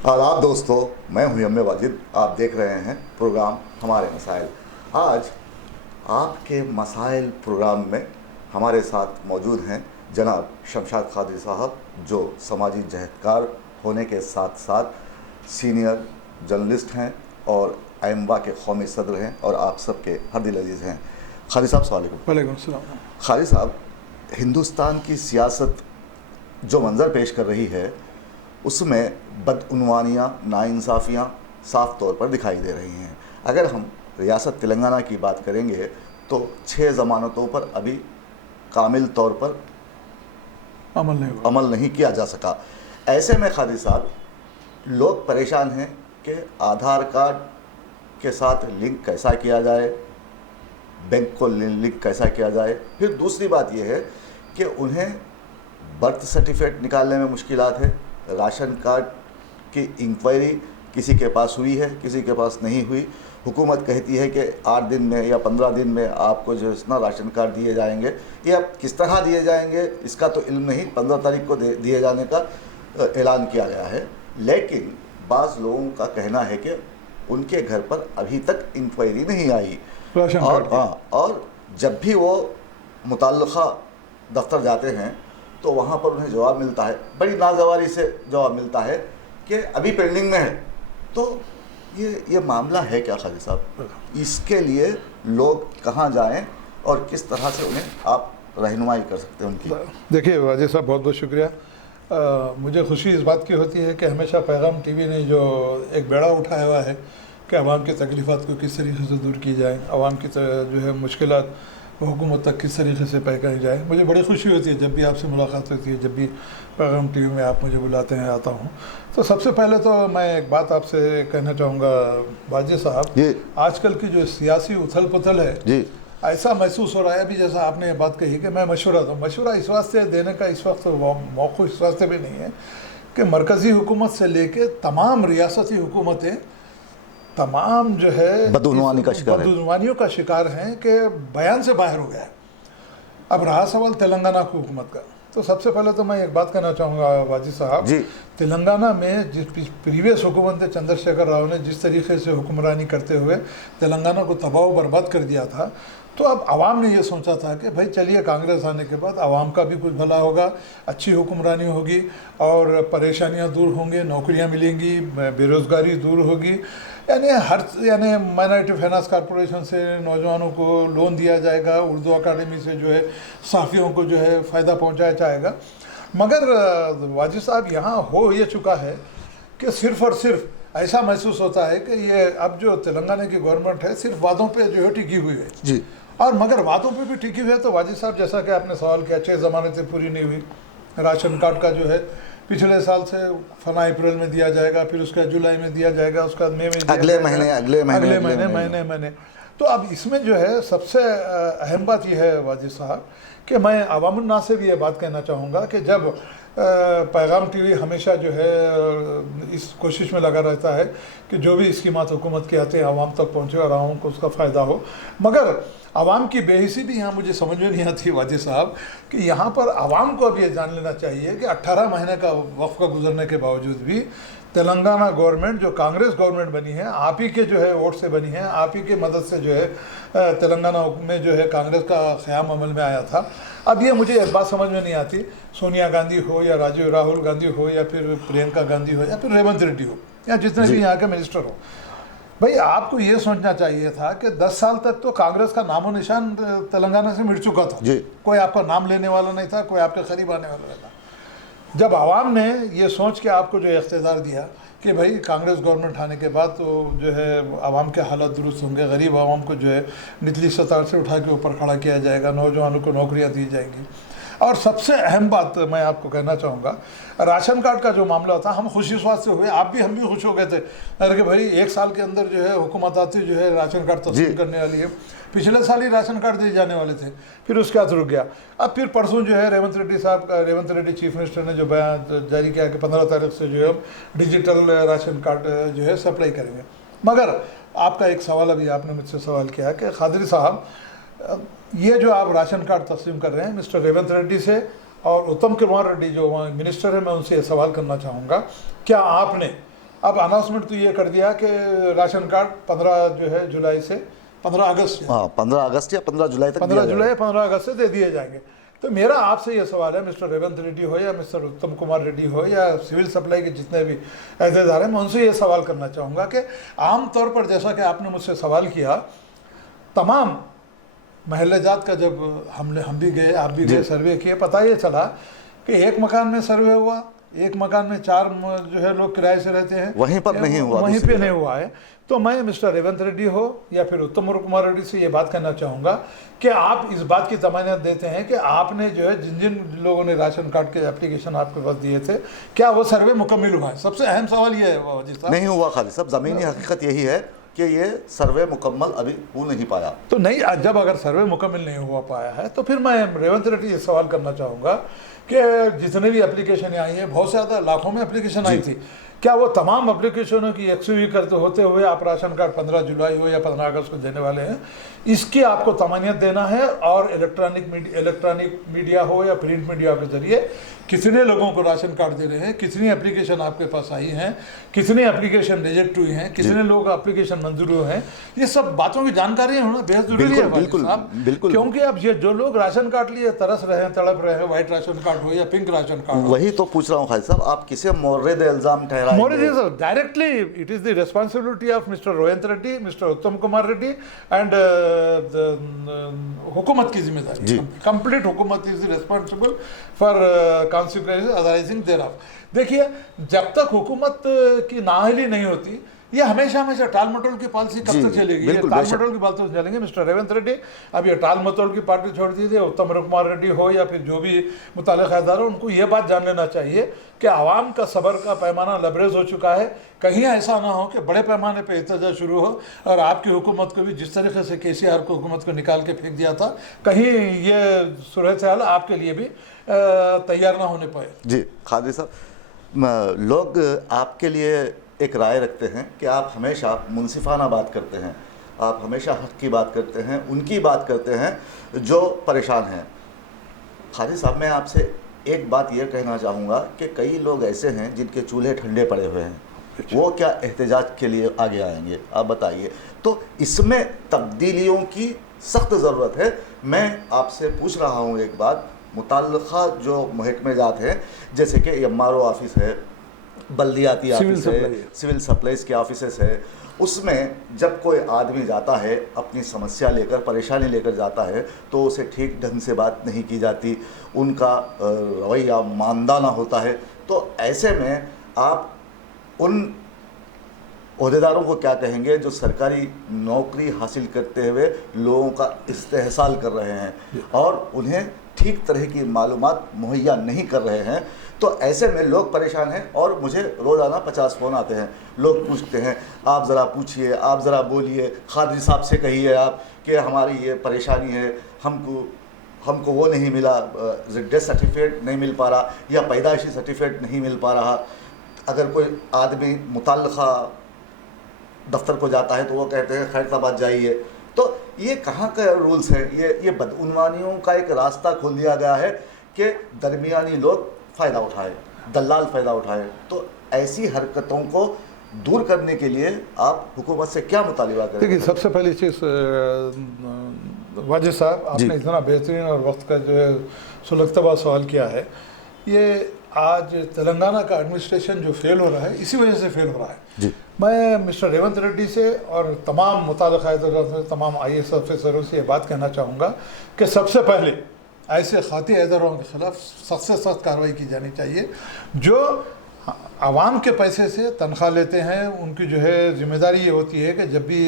आदाब दोस्तों, मैं हूं यम वाजिद। आप देख रहे हैं प्रोग्राम हमारे मसाइल। आज आपके मसाइल प्रोग्राम में हमारे साथ मौजूद हैं जनाब शमशाद कादरी साहब, जो समाजी जहदकार होने के साथ साथ सीनियर जर्नलिस्ट हैं और आइम्बा के कौमी सदर हैं और आप सबके हरदिल अजीज़ हैं। खालिद साहब सलाम अलैकुम। वालेकुम सलाम। खालिद साहब, हिंदुस्तान की सियासत जो मंज़र पेश कर रही है उसमें बदउनवानियाँ, नाइंसाफ़ियाँ साफ़ तौर पर दिखाई दे रही हैं। अगर हम रियासत तेलंगाना की बात करेंगे तो 6 ज़मानतों पर अभी कामिल तौर पर अमल नहीं किया जा सका। ऐसे में खालिद साहब, लोग परेशान हैं कि आधार कार्ड के साथ लिंक कैसा किया जाए, बैंक को लिंक कैसा किया जाए। फिर दूसरी बात यह है कि उन्हें बर्थ सर्टिफिकेट निकालने में मुश्किलात है। राशन कार्ड की इंक्वायरी किसी के पास हुई है, किसी के पास नहीं हुई। हुकूमत कहती है कि 8 दिन में या 15 दिन में आपको जो है ना राशन कार्ड दिए जाएंगे। ये अब किस तरह दिए जाएंगे इसका तो इल्म नहीं। 15 तारीख को दिए जाने का ऐलान किया गया है, लेकिन बाज़ लोगों का कहना है कि उनके घर पर अभी तक इंक्वायरी नहीं आई। और जब भी वो मुतल्लिक़ा दफ्तर जाते हैं तो वहाँ पर उन्हें जवाब मिलता है, बड़ी नागवारी से जवाब मिलता है कि अभी पेंडिंग में है। तो ये मामला है क्या खालिद साहब? इसके लिए लोग कहाँ जाएं और किस तरह से उन्हें आप रहनुमाई कर सकते हैं उनकी? देखिए वाजिद साहब, बहुत बहुत शुक्रिया। मुझे खुशी इस बात की होती है कि हमेशा पैगाम टीवी ने जो एक बेड़ा उठाया हुआ है कि आवाम की तकलीफ़ात को किस तरीके से दूर की जाए, आवाम की जो है मुश्किलात हुकूमत तक किस तरीके से पहुँचाई जाए। मुझे बड़ी खुशी होती है जब भी आपसे मुलाकात होती है, जब भी पैगाम टीवी में आप मुझे बुलाते हैं, आता हूँ। तो सबसे पहले तो मैं एक बात आपसे कहना चाहूँगा वाजिद साहब, आजकल की जो सियासी उथल पुथल है जी, ऐसा महसूस हो रहा है अभी, जैसा आपने ये बात कही कि मैं मशवरा दूँ। मशवरा इस वास्ते देने का इस वक्त मौक़ा इस वास्ते भी नहीं है कि मरकज़ी हुकूमत से लेके तमाम रियासती हुकूमतें तमाम जो है बदउनवानियों का शिकार हैं कि बयान से बाहर हो गया है। अब रहा सवाल तेलंगाना की हुकूमत का, तो सबसे पहले तो मैं एक बात कहना चाहूँगा वाजिद साहब, तेलंगाना में जिस प्रीवियस हुकूमत चंद्रशेखर राव ने जिस तरीके से हुक्मरानी करते हुए तेलंगाना को तबाह बर्बाद कर दिया था, तो अब आवाम ने ये सोचा था कि भाई चलिए कांग्रेस आने के बाद आवाम का भी कुछ भला होगा, अच्छी हुक्मरानी होगी और परेशानियाँ दूर होंगी, नौकरियाँ मिलेंगी, बेरोज़गारी दूर होगी, यानी माइनॉरिटी फाइनेंस कॉरपोरेशन से नौजवानों को लोन दिया जाएगा, उर्दू अकादमी से जो है साफ़ियों को जो है फ़ायदा पहुंचाया जाएगा। मगर वाजिद साहब, यहाँ हो ये चुका है कि सिर्फ़ और सिर्फ ऐसा महसूस होता है कि ये अब जो तेलंगाना की गवर्नमेंट है सिर्फ वादों पे जो है टिकी हुई है जी। और मगर वादों पे भी टिकी हुई है तो वाजिद साहब, जैसा कि आपने सवाल किया, 6 ज़मानतें पूरी नहीं हुई। राशन कार्ड का जो है पिछले साल से फला अप्रैल में दिया जाएगा, फिर उसका जुलाई में दिया जाएगा, उसका मई में अगले महीने। तो अब इसमें जो है सबसे अहम बात यह है वाजिद साहब कि मैं अवामुन्नास से भी ये बात कहना चाहूँगा कि जब पैगाम टीवी हमेशा जो है इस कोशिश में लगा रहता है कि जो भी स्कीमात हुकूमत की आते हैं आवाम तक पहुँचे और आवाम को उसका फ़ायदा हो, मगर आवाम की बेहिसी भी यहाँ मुझे समझ में नहीं आती वाजिद साहब कि यहाँ पर आवाम को अब ये जान लेना चाहिए कि 18 महीने का वक्फा गुजरने के बावजूद भी तेलंगाना गवर्नमेंट जो कांग्रेस गवर्नमेंट बनी है, आप ही के जो है वोट से बनी है, आप ही के मदद से जो है तेलंगाना में जो है कांग्रेस का क़याम अमल में आया था। अब ये मुझे एक बात समझ में नहीं आती, सोनिया गांधी हो या राहुल गांधी हो या फिर प्रियंका गांधी हो या फिर रेवंत रेड्डी हो या जितने भी यहाँ के मिनिस्टर हो, भाई आपको ये सोचना चाहिए था कि 10 साल तक तो कांग्रेस का नामो निशान तेलंगाना से मिट चुका था जी। कोई आपका नाम लेने वाला नहीं था, कोई आपके करीब आने वाला नहीं था। जब आवाम ने ये सोच के आपको जो इख्तियार दिया कि भाई कांग्रेस गवर्नमेंट आने के बाद तो जो है आवाम के हालात दुरुस्त होंगे, गरीब आवाम को जो है निचली सतह से उठा के ऊपर खड़ा किया जाएगा, नौजवानों को नौकरियाँ दी जाएंगी। और सबसे अहम बात मैं आपको कहना चाहूँगा, राशन कार्ड का जो मामला था, हम खुशी स्वाद से हुए, आप भी हम भी खुश हो गए थे अरे कि भाई 1 साल के अंदर जो है हुकूमत आती जो है राशन कार्ड तस्लीम करने वाली है। पिछले साल ही राशन कार्ड दिए जाने वाले थे, फिर उसके बाद रुक गया। अब फिर परसों जो है रेवंत रेड्डी चीफ मिनिस्टर ने जो बयान जारी किया कि 15 तारीख से जो है डिजिटल राशन कार्ड जो है सप्लाई करेंगे। मगर आपका एक सवाल अभी आपने मुझसे सवाल किया कि कादरी साहब, ये जो आप राशन कार्ड तस्लीम कर रहे हैं मिस्टर रेवंत रेड्डी से और उत्तम कुमार रेड्डी जो वहाँ मिनिस्टर है, मैं उनसे ये सवाल करना चाहूँगा, क्या आपने अब अनाउंसमेंट तो ये कर दिया कि राशन कार्ड 15 जो है जुलाई से 15 अगस्त हाँ, 15 अगस्त या 15 जुलाई तक 15 जुलाई 15 अगस्त से दे दिए जाएंगे। तो मेरा आपसे ये सवाल है, मिस्टर रेवंत रेड्डी हो या मिस्टर उत्तम कुमार रेड्डी हो या सिविल सप्लाई के जितने भी अहदेदार हैं, मैं उनसे ये सवाल करना चाहूँगा कि आम तौर पर जैसा कि आपने मुझसे सवाल किया, तमाम महल्ले जात का जब हम भी गए, आप भी गए, सर्वे किए, पता ये चला कि एक मकान में सर्वे हुआ, एक मकान में 4 जो है लोग किराए से रहते हैं, वहीं पर नहीं हुआ, वहीं पे नहीं हुआ है। तो मैं मिस्टर रेवंत रेड्डी हो या फिर उत्तम कुमार रेड्डी से ये बात करना चाहूँगा कि आप इस बात की तमन्नात देते हैं कि आपने जो है जिन जिन लोगों ने राशन कार्ड के एप्लीकेशन आपके पास दिए थे, क्या वो सर्वे मुकम्मल हुआ है? सबसे अहम सवाल ये है वाजी साहब। नहीं हुआ खाली साहब, ज़मीनी हकीकत यही है कि ये सर्वे मुकम्मल अभी हो नहीं पाया। तो नहीं, जब अगर सर्वे मुकम्मल नहीं हुआ पाया है तो फिर मैं रेवंत रेड्डी ये सवाल करना चाहूँगा कि जितने भी एप्लीकेशन आई हैं, बहुत ज़्यादा लाखों में एप्लीकेशन आई थी, क्या वो तमाम एप्लीकेशनों की एक्सयूवी करते होते हुए आप राशन कार्ड 15 जुलाई हो या 15 अगस्त को देने वाले हैं, इसकी आपको तमन्नात देना है? और इलेक्ट्रॉनिक मीडिया हो या प्रिंट मीडिया के जरिए कितने लोगों को राशन कार्ड दे रहे हैं, कितनी एप्लीकेशन आपके पास आई हैं, कितनी एप्लीकेशन रिजेक्ट हुई हैं, कितने लोग एप्लीकेशन मंजूर हुए हैं, ये सब बातों की जानकारी होना बेहद जरूरी है बिल्कुल, बिल्कुल। क्योंकि अब ये जो लोग राशन कार्ड लिए तरस रहे हैं, तड़प रहे हैं, व्हाइट राशन कार्ड हो या पिंक राशन कार्ड हो, वही तो पूछ रहा हूँ खालिद साहब, आप किसे मोर्रेद इल्जाम ठहराएंगे? Directly it is the responsibility of Mister Revanth Reddy, Mister Uttam Kumar Reddy and हुकूमत की जिम्मेदारी, कंप्लीट हुकूमत is responsible for consequences arising thereof. देखिए, जब तक हुकूमत की नाअहली नहीं होती, ये हमेशा हमेशा टाल मटोल की पॉलिसी कब तक चलेगी? ये टाल मटोल की पॉलिसी चलेंगे। मिस्टर रेवंत रेड्डी अब ये टाल मटोल की पार्टी छोड़ दीजिए, उत्तम कुमार रेड्डी हो या फिर जो भी मुताल्लिक़ अहदेदार हो, उनको ये बात जान लेना चाहिए कि आवाम का सब्र का पैमाना लबरेज हो चुका है। कहीं ऐसा ना हो कि बड़े पैमाने पर एहतजाज शुरू हो और आपकी हुकूमत को भी जिस तरीके से KCR को हुकूमत को निकाल के फेंक दिया था, कहीं ये सूरत हाल आपके लिए भी तैयार ना होने पाए। जी खादी साहब, लोग आपके लिए एक राय रखते हैं कि आप हमेशा मुनसिफाना बात करते हैं, आप हमेशा हक की बात करते हैं, उनकी बात करते हैं जो परेशान हैं। खादी साहब, मैं आपसे एक बात ये कहना चाहूँगा कि कई लोग ऐसे हैं जिनके चूल्हे ठंडे पड़े हुए हैं, वो क्या एहतजाज के लिए आगे आएंगे? आप बताइए। तो इसमें तब्दीलियों की सख्त ज़रूरत है। मैं आपसे पूछ रहा हूँ एक बात, मुताल्लिक़ा जो महकमे जात हैं, जैसे कि MRO ऑफिस है, बल्दियाती ऑफिस है, सिविल सप्लाईज के ऑफिस है, उसमें जब कोई आदमी जाता है अपनी समस्या लेकर, परेशानी लेकर जाता है, तो उसे ठीक ढंग से बात नहीं की जाती, उनका रवैया मानदाना होता है। तो ऐसे में आप उन ओहदेदारों को क्या कहेंगे जो सरकारी नौकरी हासिल करते हुए लोगों का इस्तेहसाल कर रहे हैं और उन्हें ठीक तरह की मालूमात मुहैया नहीं कर रहे हैं? तो ऐसे में लोग परेशान हैं और मुझे रोज़ाना 50 फ़ोन आते हैं, लोग पूछते हैं आप ज़रा पूछिए, आप ज़रा बोलिए, खादी साहब से कहिए आप कि हमारी ये परेशानी है, हमको वो नहीं मिला, डेथ सर्टिफिकेट नहीं मिल पा रहा या पैदाइशी सर्टिफिकेट नहीं मिल पा रहा। अगर कोई आदमी मुताल्लिक़ा दफ्तर को जाता है तो वो कहते हैं खैरताबाद जाइए। तो ये कहाँ का रूल्स हैं? ये बदउनवानियों का एक रास्ता खोल दिया गया है कि दरमियानी लोग फ़ायदा उठाए, दलाल फ़ायदा उठाए। तो ऐसी हरकतों को दूर करने के लिए आप हुकूमत से क्या मुतालिबा करें? देखिए, सबसे पहली चीज़ वाजिद साहब, आपने इतना बेहतरीन और वक्त का जो है सुलगता सवाल किया है। ये आज तेलंगाना का एडमिनिस्ट्रेशन जो फेल हो रहा है, इसी वजह से फेल हो रहा है। जी। मैं मिस्टर रेवंत रेड्डी से और तमाम मुताल्लिक़ा अहदेदारों, तमाम IAS ऑफिसरों से ये बात कहना चाहूँगा कि सबसे पहले ऐसे खाती अहदेदारों के ख़िलाफ़ सख्त से सख्त कार्रवाई की जानी चाहिए जो आवाम के पैसे से तनख्वाह लेते हैं। उनकी जो है जिम्मेदारी ये होती है कि जब भी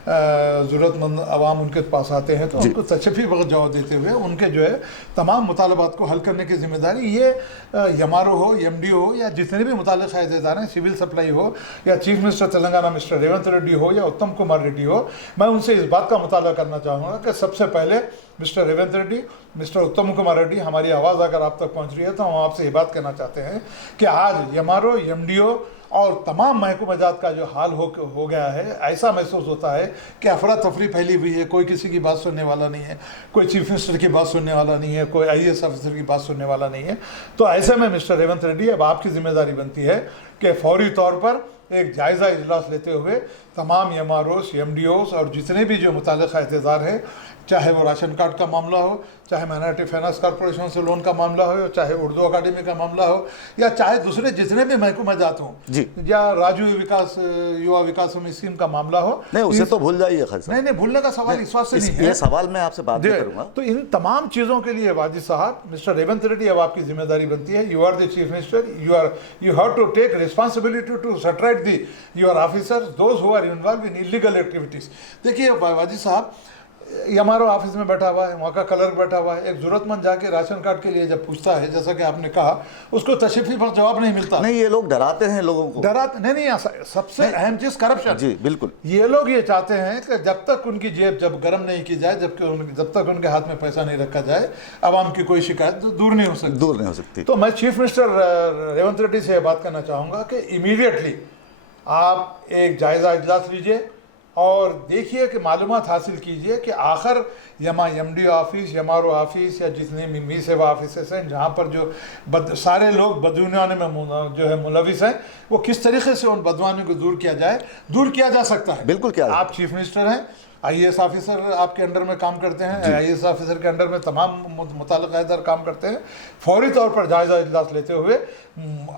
ज़रूरतमंद आवाम उनके पास आते हैं तो उनको तशफ़ी वक्त जवाब देते हुए उनके जो है तमाम मुतालबात को हल करने की जिम्मेदारी ये MRO हो, MD हो या जितने भी मुताल्लिक़ अहदेदार हैं, सिविल सप्लाई हो या chief minister Telangana mister Revanth Reddy हो या उत्तम कुमार रेड्डी हो, मैं उनसे इस बात का मुताला करना चाहूँगा कि सबसे पहले मिस्टर रेवंत रेड्डी, मिस्टर उत्तम कुमार रेड्डी, हमारी आवाज़ अगर आप तक पहुँच रही है तो हम आपसे ये बात कहना चाहते हैं कि आज MRO, MDO और तमाम महकमा जात का जो हाल हो गया है, ऐसा महसूस होता है कि अफरा तफरी फैली हुई है। कोई किसी की बात सुनने वाला नहीं है, कोई चीफ मिनिस्टर की बात सुनने वाला नहीं है, कोई IAS ऑफिसर की बात सुनने वाला नहीं है। तो ऐसे में मिस्टर रेवंत रेड्डी, अब आपकी जिम्मेदारी बनती है कि फौरी तौर पर एक जायज़ा इजलास लेते हुए तमाम एमआरओस, एमडीओस और जितने भी जो मुताल्लिक़ अहदेदार है, चाहे वो राशन कार्ड का मामला हो, चाहे माइनॉरिटी फाइनेंस कॉर्पोरेशन से लोन का मामला हो, चाहे उर्दू अकाडमी का मामला हो, या चाहे दूसरे जितने भी महकमे जाता हूँ जी, या राजू विकास युवा विकास स्कीम का मामला हो, नहीं उसे तो भूल जाइए खालिद साहब। नहीं भूलने का सवाल इस वास्ते नहीं है। ये सवाल मैं आपसे बाद में करूंगा। तो इन तमाम चीज़ों के लिए वाजिद साहब, मिस्टर रेवंत रेड्डी, अब आपकी जिम्मेदारी बनती है। You are the chief minister, you have to take responsibility to set right the your officers those who are involved in illegal activities. देखिए वाजिद साहब, हमारा ऑफिस में बैठा हुआ है, वहाँ का क्लर्क बैठा हुआ है, एक ज़रूरतमंद जाके राशन कार्ड के लिए जब पूछता है, जैसा कि आपने कहा, उसको तशरीफ़ी पर जवाब नहीं मिलता। नहीं, ये लोग डराते हैं लोगों को। डराते नहीं, सबसे अहम चीज़ करप्शन। जी बिल्कुल। ये लोग ये चाहते हैं कि जब तक उनकी जेब जब गर्म नहीं की जाए, जब तक उनके हाथ में पैसा नहीं रखा जाए, आवाम की कोई शिकायत दूर नहीं हो सकती। तो मैं चीफ मिनिस्टर रेवंत रेड्डी से ये बात करना चाहूँगा कि इमीडिएटली आप एक जायज़ा इजलास लीजिए और देखिए कि मालूमात हासिल कीजिए कि आखिर एमडी ऑफिस, एमआरओ ऑफिस या जितने भी मी सेवा ऑफिस हैं जहाँ पर जो सारे लोग बदगुमानी में जो है मुलविस हैं, वो किस तरीके से उन बदगुमानी को दूर किया जा सकता है। बिल्कुल। क्या आप चीफ मिनिस्टर हैं, आईएएस ऑफिसर आपके अंडर में काम करते हैं, आईएएस ऑफिसर के अंडर में तमाम मुताल्लिक़ अहदेदार काम करते हैं। फौरी तौर पर जायज़ा इजलास लेते हुए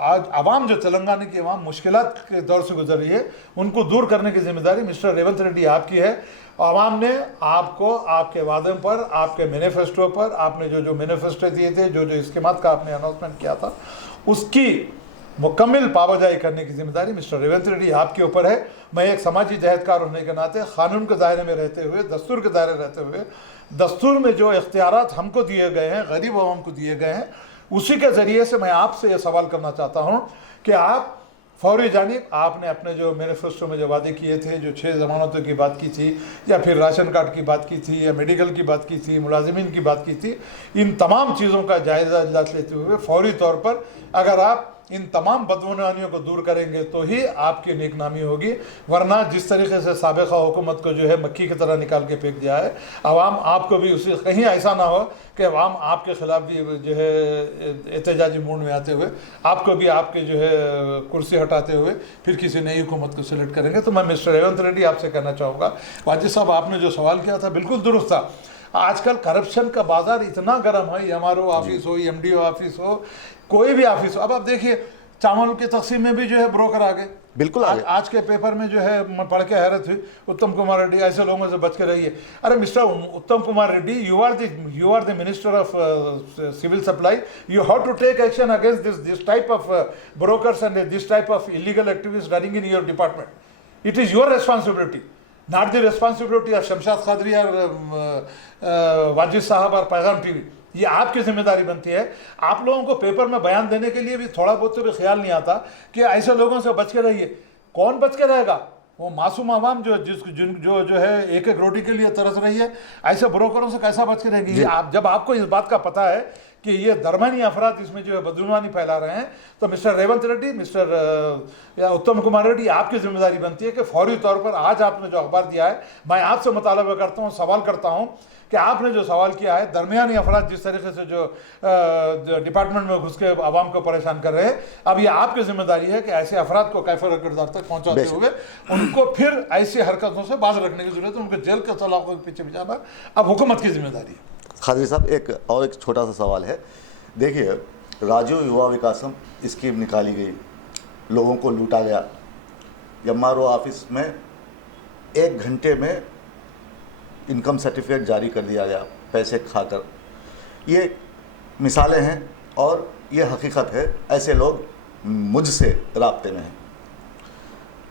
आज आवाम जो तेलंगाना की आवाम मुश्किलात के दौर से गुजर रही है, उनको दूर करने की जिम्मेदारी मिस्टर रेवंत रेड्डी आपकी है। आवाम ने आपको आपके वादे पर, आपके मैनिफेस्टो पर, आपने जो मैनिफेस्टो दिए थे, जो स्कीमात का आपने अनाउंसमेंट किया था, उसकी मुकम्मल पाबंदी करने की जिम्मेदारी मिस्टर रेवंत रेड्डी आपके ऊपर है। मैं एक समाजी जहदकार होने के नाते कानून के दायरे में रहते हुए, दस्तूर के दायरे रहते हुए, दस्तूर में जो इख्तियारात हमको दिए गए हैं, गरीब आवाम को दिए गए हैं, उसी के ज़रिए से मैं आपसे ये सवाल करना चाहता हूँ कि आप फौरी जानिब आपने अपने जो मैनिफेस्टो में जो वादे किए थे, जो 6 ज़मानतों की बात की थी, या फिर राशन कार्ड की बात की थी, या मेडिकल की बात की थी, मुलाजिमीन की बात की थी, इन तमाम चीज़ों का जायज़ा इजलास लेते हुए फौरी तौर पर अगर आप इन तमाम बदगुमानियों को दूर करेंगे तो ही आपकी नेकनामी होगी। वरना जिस तरीके से साबिक़ा हुकूमत को जो है मक्खी की तरह निकाल के फेंक दिया है, आवाम आपको भी उसी, कहीं ऐसा ना हो कि आवाम आपके ख़िलाफ़ भी जो है एहतजाजी मूड में आते हुए आपको भी आपके जो है कुर्सी हटाते हुए फिर किसी नई हुकूमत को सिलेक्ट करेंगे। तो मैं मिस्टर रेवंत रेड्डी आपसे कहना चाहूँगा, वाजिद साहब आपने जो सवाल किया था बिल्कुल दुरुस्त था। आजकल करप्शन का बाजार इतना गर्म है, एमआरओ ऑफिस हो, एमडीओ ऑफिस हो, कोई भी ऑफिस हो। अब आप देखिए चावल की तकसीम में भी जो है ब्रोकर आ गए। बिल्कुल आज के पेपर में जो है मैं पढ़ के हैरत हुई, उत्तम कुमार रेड्डी, ऐसे लोगों से बच के रहिए। अरे mister Uttam Kumar Reddy, you are the minister of civil supply, you have to take action against this type of brokers and this type of illegal activities running in your department. It is your responsibility, not the responsibility of Shamshad Khadri और वाजिद साहब और पैगाम TV. ये आपकी जिम्मेदारी बनती है। आप लोगों को पेपर में बयान देने के लिए भी थोड़ा बहुत तो भी ख्याल नहीं आता कि ऐसे लोगों से बच के रहिए। कौन बच के रहेगा? वो मासूम आवाम जो है एक रोटी के लिए तरस रही है, ऐसे ब्रोकरों से कैसा बच के रहेगी? जब आपको इस बात का पता है कि ये दरमियानी अफराद इसमें जो है बदगुमानी फैला रहे हैं, तो मिस्टर रेवंत रेड्डी, मिस्टर उत्तम कुमार रेड्डी, आपकी जिम्मेदारी बनती है कि फौरी तौर पर आज आपने जो अखबार दिया है, मैं आपसे मुतालबा करता हूँ, सवाल करता हूँ कि आपने जो सवाल किया है, दरमियानी अफराद जिस तरीके से जो डिपार्टमेंट में घुस के आवाम को परेशान कर रहे हैं, अब ये आपकी जिम्मेदारी है कि ऐसे अफराद को कैफर किरदार तक पहुँचाते हुए उनको फिर ऐसी हरकतों से बाज रखने की जरूरत है, उनको जेल के सलाखों के पीछे भिजाना अब हुकूमत की जिम्मेदारी है। खादरी साहब, एक छोटा सा सवाल है। देखिए, राजीव युवा विकासम स्कीम निकाली गई, लोगों को लूटा गया, एमआरओ ऑफिस में 1 घंटे में इनकम सर्टिफिकेट जारी कर दिया गया पैसे खाकर। ये मिसालें हैं और ये हकीकत है। ऐसे लोग मुझसे राब्ते में हैं।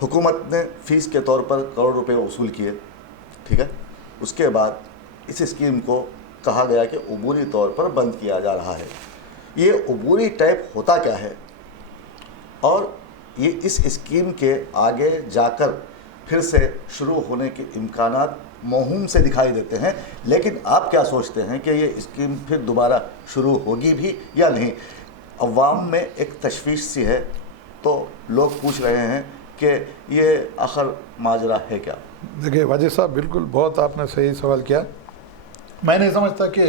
हुकूमत ने फ़ीस के तौर पर करोड़ रुपए वसूल किए, ठीक है। उसके बाद इस स्कीम को कहा गया कि अबूरी तौर पर बंद किया जा रहा है। ये अबूरी टाइप होता क्या है और ये इस स्कीम के आगे जाकर फिर से शुरू होने के इम्कानात मौहूम से दिखाई देते हैं। लेकिन आप क्या सोचते हैं कि ये स्कीम फिर दोबारा शुरू होगी भी या नहीं? अवाम में एक तशवीश सी है, तो लोग पूछ रहे हैं कि ये आखिर माजरा है क्या? देखिए वाजिद साहब, बिल्कुल बहुत आपने सही सवाल किया। मैं नहीं समझता कि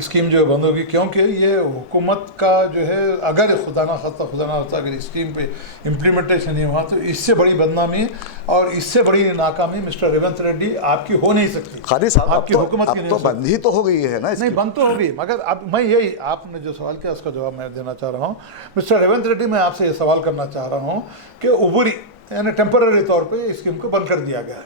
स्कीम जो है बंद होगी, क्योंकि ये हुकूमत का जो है अगर खुदा ना होता अगर स्कीम पे इम्प्लीमेंटेशन नहीं हुआ तो इससे बड़ी बदनामी और इससे बड़ी नाकामी मिस्टर रेवंत रेड्डी आपकी हो नहीं सकती। खादी साहब, आपकी हुकूमत की अब नहीं तो हो सकती। बंद ही तो हो गई है ना नहीं, बंद तो होगी, मगर अब मैं यही आपने जो सवाल किया उसका जवाब मैं देना चाह रहा हूँ। मिस्टर रेवंत रेड्डी, मैं आपसे ये सवाल करना चाह रहा हूँ कि उबरी यानी टेम्पररी तौर पे स्कीम को बंद कर दिया गया है।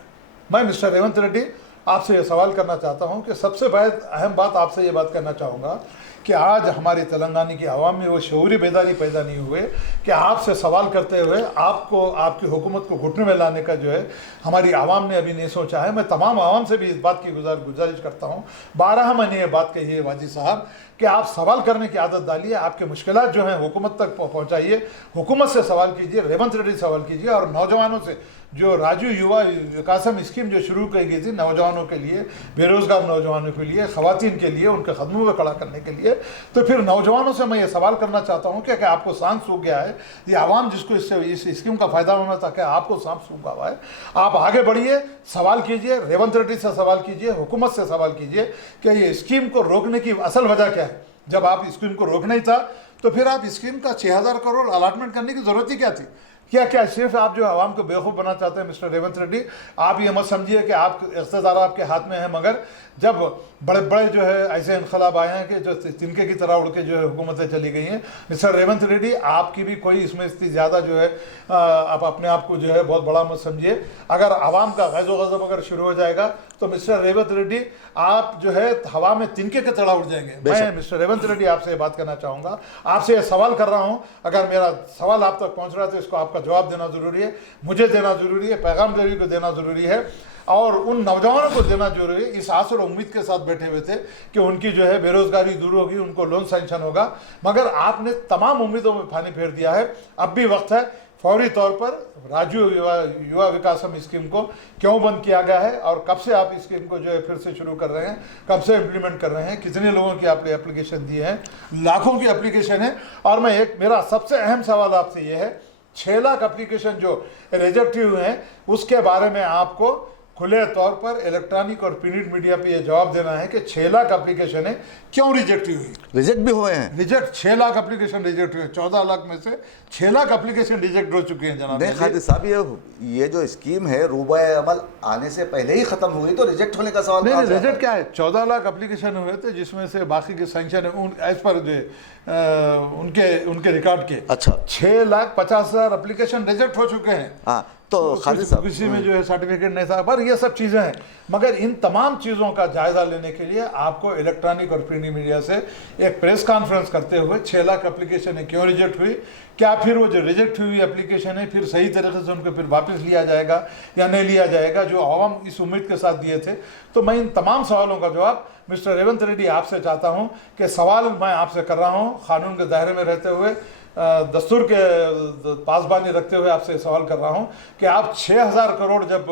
मैं मिस्टर रेवंत रेड्डी आपसे ये सवाल करना चाहता हूँ कि सबसे अहम बात आपसे ये बात करना चाहूँगा कि आज हमारी तेलंगाना की आवाम में वो शऊरी बेदारी पैदा नहीं हुए कि आपसे सवाल करते हुए आपको आपकी हुकूमत को घुटने में लाने का जो है हमारी आवाम ने अभी नहीं सोचा है। मैं तमाम आवाम से भी इस बात की गुजारिश करता हूँ, 12 महीने ये बात कही है वाजी साहब कि आप सवाल करने की आदत डालिए, आपके मुश्किलात जो हैं हुकूमत तक पहुँचाइए, हुकूमत से सवाल कीजिए, रेवंत रेड्डी सवाल कीजिए। और नौजवानों से जो राजू युवा विकासम स्कीम जो शुरू की गई थी नौजवानों के लिए, बेरोज़गार नौजवानों के लिए, ख़वातीन के लिए, उनके कदमों में खड़ा करने के लिए, तो फिर नौजवानों से मैं ये सवाल करना चाहता हूँ कि आपको सांस सूख गया है, ये आवाम जिसको इससे इस स्कीम का फ़ायदा होना था, कि आपको सांस सूखा हुआ है, आप आगे बढ़िए, सवाल कीजिए, रेवंत रेड्डी से सवाल कीजिए, हुकूमत से सवाल कीजिए कि ये स्कीम को रोकने की असल वजह क्या है। जब आप स्कीम को रोकना ही था तो फिर आप स्कीम का 6000 करोड़ अलॉटमेंट करने की ज़रूरत ही क्या थी? क्या सिर्फ आप जो आवाम को बेवकूफ़ बनाना चाहते हैं मिस्टर रेवंत रेड्डी? आप ये मत समझिए कि आप इख्तियार आपके हाथ में है, मगर जब बड़े बड़े जो है ऐसे इनकलाब आए हैं कि जो तिनके की तरह उड़ के जो है हुकूमतें चली गई हैं, मिस्टर रेवंत रेड्डी आपकी भी कोई इसमें इतनी ज़्यादा जो है आप अपने आप को जो है बहुत बड़ा मत समझिए। अगर आवाम का गैज़ो गज़ब अगर शुरू हो जाएगा तो मिस्टर रेवंत रेड्डी आप जो है हवा में तिनके के तरह उड़ जाएंगे। मैं मिस्टर रेवंत रेड्डी आपसे ये बात करना चाहूँगा, आपसे ये सवाल कर रहा हूँ, अगर मेरा सवाल आप तक पहुँच रहा है तो इसको आपका जवाब देना ज़रूरी है, मुझे देना ज़रूरी है, पैगाम देवी को देना ज़रूरी है और उन नौजवानों को देना जरूरी है इस आस और उम्मीद के साथ बैठे हुए थे कि उनकी जो है बेरोजगारी दूर होगी, उनको लोन सैंक्शन होगा, मगर आपने तमाम उम्मीदों में पानी फेर दिया है। अब भी वक्त है फौरी तौर पर राजू युवा विकासम स्कीम को क्यों बंद किया गया है और कब से आप स्कीम को जो है फिर से शुरू कर रहे हैं, कब से इम्प्लीमेंट कर रहे हैं, कितने लोगों की आपने एप्लीकेशन दिए हैं? लाखों की एप्लीकेशन है। और मैं मेरा सबसे अहम सवाल आपसे ये है, 6 लाख एप्लीकेशन जो रिजेक्ट हुए हैं उसके बारे में आपको खुले तौर पर इलेक्ट्रॉनिक और प्रिंट मीडिया पे ये जवाब देना है कि 6 लाख एप्लीकेशन है क्यों रिजेक्ट हुई? रिजेक्ट भी हुए हैं, रिजेक्ट 6 लाख एप्लीकेशन रिजेक्ट हुए, 14 लाख में से 6 लाख एप्लीकेशन रिजेक्ट हो चुके हैं जनाब। नहीं खादी साहब, ये जो स्कीम है रूबाए अमल आने से पहले ही खत्म हुई तो रिजेक्ट होने का सवाल नहीं, रिजेक्ट क्या है? 14 लाख एप्लीकेशन हुए थे जिसमें से बाकी के सैंक्शन है एज पर जो उनके रिकॉर्ड के। अच्छा, 6,50,000 एप्लीकेशन रिजेक्ट हो चुके हैं। हाँ, तो खादी साहब किसी में जो है सर्टिफिकेट नहीं था, पर ये सब चीज़ें हैं। मगर इन तमाम चीज़ों का जायज़ा लेने के लिए आपको इलेक्ट्रॉनिक और प्रिंट मीडिया से एक प्रेस कॉन्फ्रेंस करते हुए 6 लाख एप्लीकेशन है क्यों रिजेक्ट हुई, क्या फिर वो जो रिजेक्ट हुई एप्लीकेशन है फिर सही तरीके से उनको फिर वापस लिया जाएगा या नहीं लिया जाएगा, जो आवाम इस उम्मीद के साथ दिए थे। तो मैं इन तमाम सवालों का जवाब मिस्टर रेवंत रेड्डी आपसे चाहता हूँ कि सवाल मैं आपसे कर रहा हूँ कानून के दायरे में रहते हुए, दस्तूर के पासबानी रखते हुए आपसे सवाल कर रहा हूं कि आप 6,000 करोड़ जब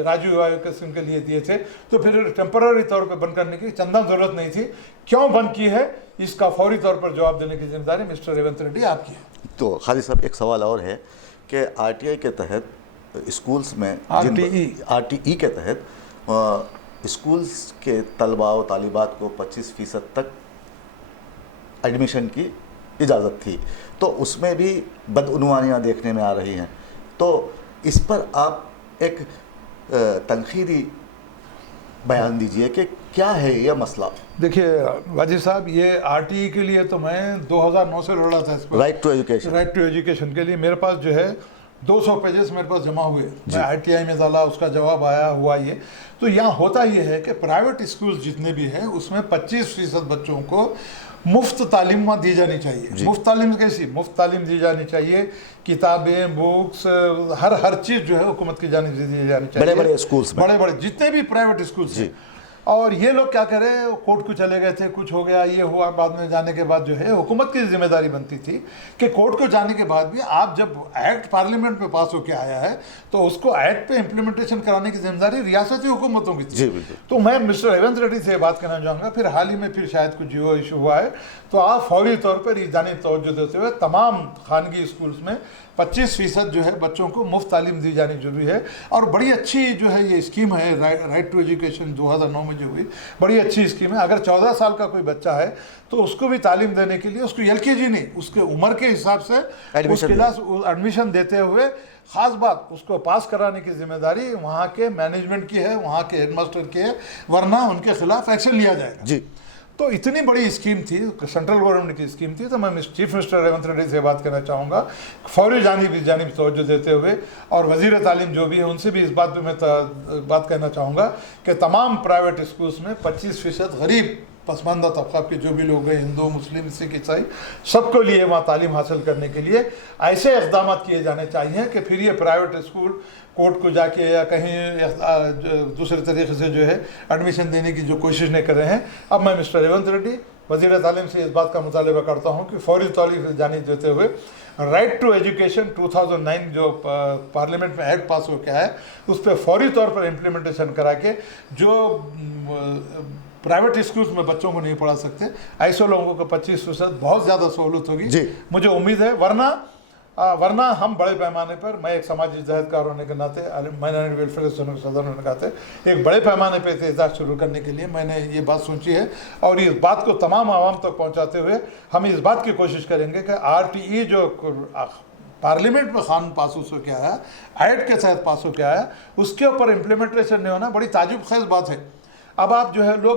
राजू युवा विकासम के लिए दिए थे तो फिर टेम्पररी तौर पर बंद करने की चंदा जरूरत नहीं थी, क्यों बंद की है? इसका फौरी तौर पर जवाब देने की जिम्मेदारी मिस्टर रेवंत रेड्डी आपकी है। तो खादी साहब एक सवाल और है कि RTI के तहत स्कूल्स में RTE के तहत स्कूल्स के तलबा व तालिबात को 25% तक एडमिशन की इजाज़त थी, तो उसमें भी बदउनवानियाँ देखने में आ रही हैं, तो इस पर आप एक तनकीदी बयान दीजिए कि क्या है यह मसला। देखिए वाजिब साहब, ये RTE के लिए तो मैं 2009 से लड़ा था इस पर, राइट टू एजुकेशन के लिए। मेरे पास जो है 200 पेजेस मेरे पास जमा हुए, मैं RTI में डाला, उसका जवाब आया हुआ ये। तो यहाँ होता ये है कि प्राइवेट स्कूल जितने भी हैं उसमें 25% बच्चों को मुफ्त तालीम दी जानी चाहिए। मुफ्त तालीम कैसी? मुफ्त तालीम दी जानी चाहिए, किताबें, बुक्स, हर चीज़ जो है हुकूमत की जानी दी जानी चाहिए, बड़े बड़े स्कूल्स में, बड़े जितने भी प्राइवेट स्कूल्स हैं। और ये लोग क्या करें, कोर्ट को चले गए थे, कुछ हो गया, ये हुआ, बाद में जाने के बाद जो है हुकूमत की जिम्मेदारी बनती थी कि कोर्ट को जाने के बाद भी आप जब एक्ट पार्लियामेंट में पास होकर आया है तो उसको एक्ट पे इम्प्लीमेंटेशन कराने की जिम्मेदारी रियासती हुकूमतों की थी। तो मैं मिस्टर रेवंत रेड्डी से बात करना चाहूँगा, फिर हाल ही में फिर शायद कुछ इशू हुआ है, तो आप फौरी तौर पर जानी तवज्जो देते हुए तमाम खानगी स्कूल्स में 25% जो है बच्चों को मुफ्त तालीम दी जानी जरूरी है। और बड़ी अच्छी जो है ये स्कीम है राइट टू एजुकेशन 2009 में जो हुई, बड़ी अच्छी स्कीम है। अगर 14 साल का कोई बच्चा है तो उसको भी तालीम देने के लिए उसको LKG नहीं, उसके उम्र के हिसाब से उस क्लास एडमिशन देते हुए ख़ास बात उसको पास कराने की जिम्मेदारी वहाँ के मैनेजमेंट की है, वहाँ के हेडमास्टर की है, वरना उनके खिलाफ एक्शन लिया जाएगा जी। तो इतनी बड़ी स्कीम थी, सेंट्रल गवर्नमेंट की स्कीम थी। तो मैं चीफ मिनिस्टर रेवंत रेड्डी से बात करना चाहूँगा, फौरी जानिब तवज्जो देते हुए, और वज़ीर तालीम जो भी है उनसे भी इस बात पे मैं बात कहना चाहूँगा कि तमाम प्राइवेट स्कूल्स में 25% गरीब पसमानदा तबका के जो भी लोग हैं, हिंदू मुस्लिम सिख ईसाई, सबको लिए वहाँ तालीम हासिल करने के लिए ऐसे इक़दाम किए जाने चाहिए कि फिर ये प्राइवेट स्कूल कोर्ट को जाके या कहीं दूसरे तरीके से जो है एडमिशन देने की जो कोशिश नहीं कर रहे हैं। अब मैं मिस्टर रेवंत रेड्डी वज़ीर तालीम से इस बात का मुतालबा करता हूँ कि फौरी तौर से जानिब देते हुए राइट टू एजुकेशन 2009 जो पार्लियामेंट में एक्ट पास हो गया है उस पर फौरी तौर पर इम्प्लीमेंटेशन करा के जो प्राइवेट स्कूल्स में बच्चों को नहीं पढ़ा सकते ऐसे लोगों को 25% बहुत ज़्यादा सहूलत होगी, मुझे उम्मीद है। वरना हम बड़े पैमाने पर, मैं एक समाजी जहदकार होने के नाते, माइनॉरिटी वेलफेयर एसोसिएशन के सदर होने के नाते एक बड़े पैमाने पर एहतजाज शुरू करने के लिए मैंने ये बात सोची है। और इस बात को तमाम आवाम तक पहुँचाते हुए हम इस बात की कोशिश करेंगे कि RTE जो पार्लियामेंट में कानून पास हो के आया, एक्ट के तहत पास हो के आया, उसके ऊपर इम्प्लीमेंटेशन नहीं होना बड़ी ताजुब खेज बात है। अब आप जो है लोग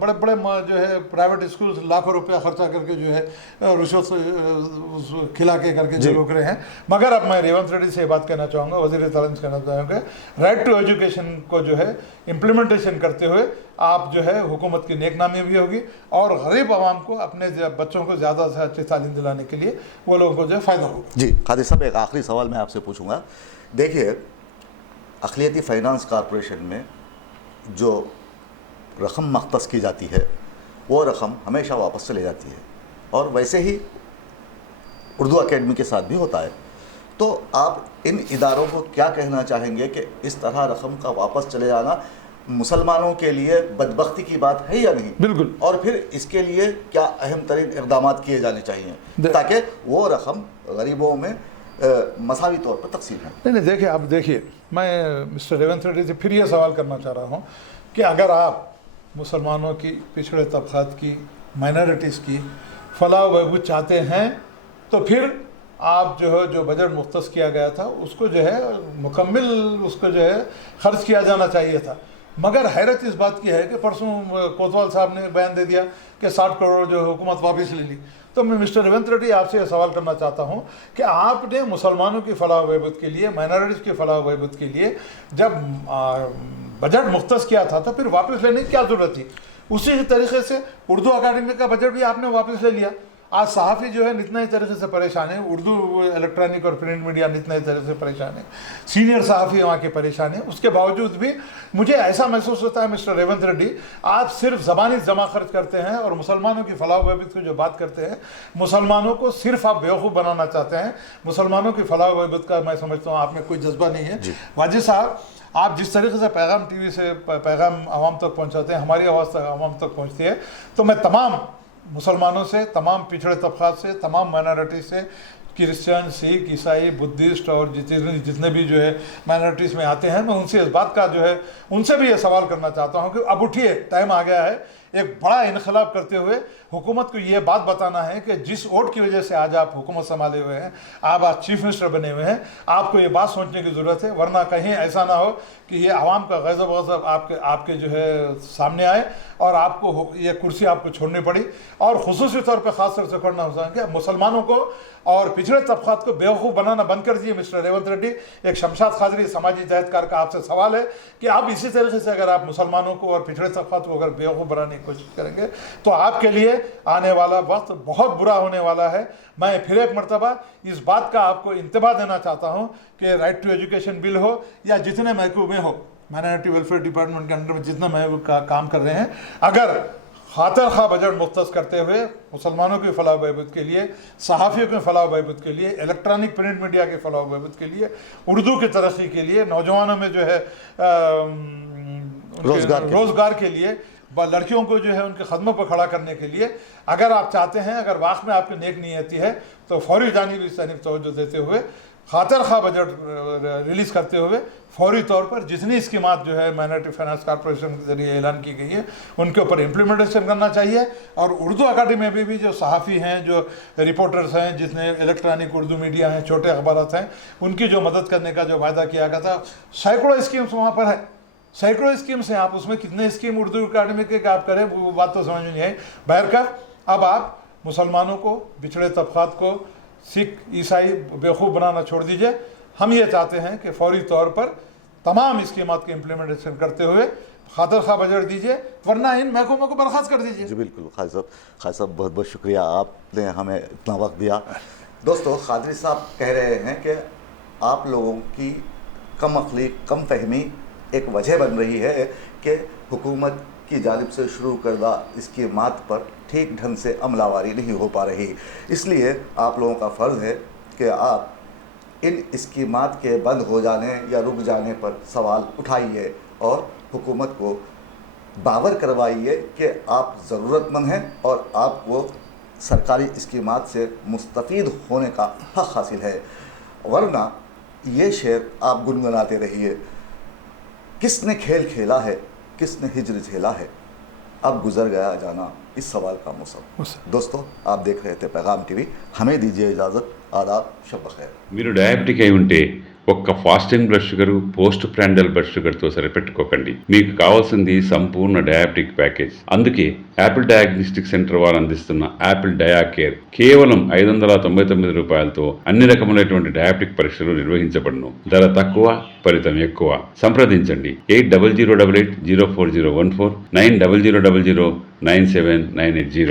बड़े बड़े जो है प्राइवेट स्कूल लाखों रुपया खर्चा करके जो है रिश्वत खिला के करके जो लोग रहे हैं। मगर अब मैं रेवंत रेड्डी से बात कहना चाहूँगा, वज़ीर तालीम से कहना चाहूँगा, राइट टू एजुकेशन को जो है इम्प्लीमेंटेशन करते हुए आप जो है हुकूमत की नेकनामी भी होगी और गरीब आवाम को अपने बच्चों को ज़्यादा से अच्छी तालीम दिलाने के लिए वो लोगों को जो है फ़ायदा होगा। जी कादिर साहब, एक आखिरी सवाल मैं आपसे पूछूँगा। देखिए, अक़लियती फ़ाइनेंस कॉरपोरेशन में जो रकम मख्तस की जाती है वो रकम हमेशा वापस चली जाती है, और वैसे ही उर्दू अकेडमी के साथ भी होता है। तो आप इन इदारों को क्या कहना चाहेंगे कि इस तरह रकम का वापस चले जाना मुसलमानों के लिए बदबख्ती की बात है या नहीं? बिल्कुल। और फिर इसके लिए क्या अहम तरीन इक़दाम किए जाने चाहिए ताकि वो रकम गरीबों में मसावी तौर पर तकसीम है? नहीं, देखिए, अब देखिए, मैं मिस्टर रेवंत रेड्डी से फिर ये सवाल करना चाह रहा हूँ कि अगर आप मुसलमानों की, पिछड़े तबक़ात की, माइनॉरिटीज़ की फलाह बहबूद चाहते हैं तो फिर आप जो है जो बजट मुख्तस किया गया था उसको जो है मुकम्मल उसको जो है ख़र्च किया जाना चाहिए था। मगर हैरत इस बात की है कि परसों कोतवाल साहब ने बयान दे दिया कि 60 करोड़ जो हुकूमत वापस ले ली। तो मैं मिस्टर रेवंत रेड्डी आपसे यह सवाल करना चाहता हूँ कि आपने मुसलमानों की फलाह बहबूद के लिए, माइनॉरिटीज़ की फलाह बहबूद के लिए जब बजट मुख्तस किया था तो फिर वापस लेने की क्या ज़रूरत थी? उसी तरीके से उर्दू अकादमी का बजट भी आपने वापस ले लिया। आज सहाफ़ी जो है नितना ही तरीके से परेशान है, उर्दू इलेक्ट्रॉनिक और प्रिंट मीडिया नितना ही तरीके से परेशान है, सीनियर सहाफ़ी वहाँ के परेशान है। उसके बावजूद भी मुझे ऐसा महसूस होता है मिस्टर रेवंत रेड्डी, आप सिर्फ ज़बानी जमा खर्च करते हैं और मुसलमानों की फलाह बहबूद की जो बात करते हैं, मुसलमानों को सिर्फ आप बेवकूफ़ बनाना चाहते हैं। मुसलमानों की फलाह बहबूद का मैं समझता हूँ आप में कोई जज्बा नहीं है। वाजिद साहब, आप जिस तरीके से पैगाम TV से पैगाम आवाम तक पहुँचाते हैं, हमारी आवाज़ तक आवाम तक पहुँचती है, तो मैं तमाम मुसलमानों से, तमाम पिछड़े तबक़ात से, तमाम माइनॉरिटी से, क्रिश्चियन, सिख, ईसाई, बुद्धिस्ट और जितने भी जो है माइनॉरिटीज़ में आते हैं, मैं उनसे इस बात का जो है उनसे भी ये सवाल करना चाहता हूँ कि अब उठिए, टाइम आ गया है एक बड़ा इनकलाब करते हुए हुकूमत को ये बात बताना है कि जिस वोट की वजह से आज आप हुकूमत संभाले हुए हैं, आप आज चीफ मिनिस्टर बने हुए हैं, आपको ये बात सोचने की ज़रूरत है। वरना कहीं ऐसा ना हो कि ये आवाम का गज़ब आपके जो है सामने आए और आपको ये कुर्सी आपको छोड़नी पड़ी। और ख़ुसूसी तौर पर ख़ास तौर से करना होता है कि मुसलमानों को और पिछड़े तबक़ात को बेवकूफ़ बनाना बंद कर दिए। मिस्टर रेवंत रेड्डी, एक शमशाद खादरी समाजी जहदकार का आपसे सवाल है कि आप इसी तरीके से अगर आप मुसलमानों को और पिछड़े तबक़ात को अगर बेवकूफ़ बनाने की कोशिश करेंगे तो आपके लिए आने वाला वक्त बहुत बुरा होने वाला है। मैं फिर एक मरतबा इस बात का आपको इंतबाह देना चाहता हूँ कि राइट टू एजुकेशन बिल हो या जितने महकूमे हो, माइनॉरिटी वेलफेयर डिपार्टमेंट के अंडर में जितना महकूम का काम कर रहे हैं, अगर खातर खा बजट मुख्तस करते हुए मुसलमानों की फलाह बहबूद के लिए, सहाफ़ियों की फलाह बहबूद के लिए, इलेक्ट्रॉनिक प्रिंट मीडिया की फलाह बहबूद के लिए, उर्दू की तरक्की के लिए, नौजवानों में जो है रोज़गार के लिए, लड़कियों को जो है उनके खदमों पर खड़ा करने के लिए अगर आप चाहते हैं, अगर वाक़ में आपकी नेक नीयती है, तो फौरी जानिब इस तरफ तवज्जो देते हुए खातर खा बजट रिलीज़ करते हुए फौरी तौर पर जितनी स्कीमात जो है माइनॉरिटी फाइनेंस कॉर्पोरेशन के जरिए ऐलान की गई है उनके ऊपर इम्प्लीमेंटेशन करना चाहिए। और उर्दू अकाडमी में भी जो सहाफ़ी हैं, जो रिपोर्टर्स हैं, जितने इलेक्ट्रॉनिक उर्दू मीडिया हैं, छोटे अखबारात हैं, उनकी जो मदद करने का जो वायदा किया गया था, सैकड़ों स्कीम्स वहाँ पर है, सैकड़ों स्कीम्स हैं। आप उसमें कितने स्कीम उर्दू अकाडमी के आप करें वो बात तो समझ में नहीं आई। बहरकफ अब आप मुसलमानों को, पिछड़े तबक़ात को, सिख ईसाई बेवकूफ़ बनाना छोड़ दीजिए। हम ये चाहते हैं कि फौरी तौर पर तमाम स्कीमात की इम्प्लीमेंटेशन करते हुए खातर खा बजट दीजिए, वरना इन महकमों को बर्खास्त कर दीजिए। जी बिल्कुल खादी साहब बहुत बहुत शुक्रिया, आपने हमें इतना वक्त दिया। दोस्तों, खादरी साहब कह रहे हैं कि आप लोगों की कम अक्ली, कम फहमी एक वजह बन रही है कि हुकूमत की जानिब से शुरू करदा स्कीमात पर ठीक ढंग से अमलावारी नहीं हो पा रही। इसलिए आप लोगों का फ़र्ज़ है कि आप इन स्कीमात के बंद हो जाने या रुक जाने पर सवाल उठाइए और हुकूमत को बावर करवाइए कि आप ज़रूरतमंद हैं और आपको सरकारी स्कीमात से मुस्तफ़ीद होने का हक़ हासिल है। वरना ये शेर आप गुनगुनाते रहिए, किसने खेल खेला है, किसने हिज्र झेला है, अब गुज़र गया जाना इस सवाल का मौसम। दोस्तों, आप देख रहे थे पैगाम टीवी। हमें दीजिए इजाज़त। आदाब, शब बखैर। మీరు డయాబెటిక్ అయి ఉంటే ఒక్క fasting blood sugar, post prandial blood షుగర్తో సరిపెట్టుకోకండి. మీకు కావాల్సింది సంపూర్ణ డయాబెటిక్ ప్యాకేజ్. అందుకే యాపిల్ డయాగ్నోస్టిక్ సెంటర్ వారు అందిస్తున్న యాపిల్ డయా కేర్ కేవలం 599 రూపాయలతో అన్ని రకములైనటువంటి డయాబెటిక్ పరీక్షలు నిర్వహించబడును. ధర తక్కువ, ఫలితం ఎక్కువ. సంప్రదించండి 8008804014 9000009790.